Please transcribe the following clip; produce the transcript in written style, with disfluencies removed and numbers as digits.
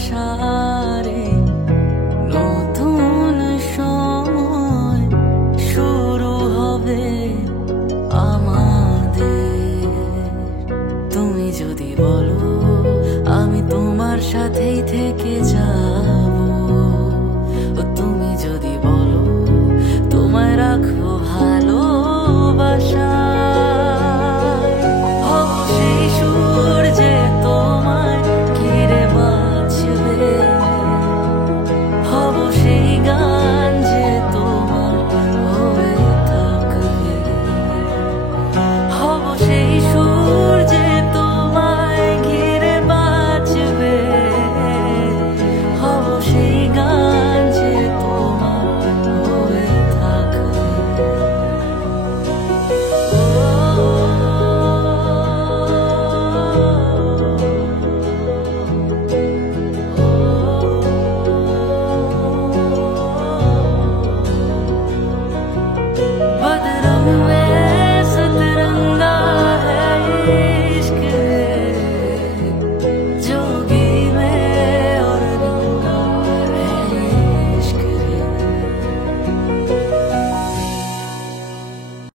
আশারে নতুন সময় শুরু হবে আমাদের। তুমি যদি বলো আমি তোমার সাথেই থেকে যাব, তুমি যদি বলো তোমায় রাখো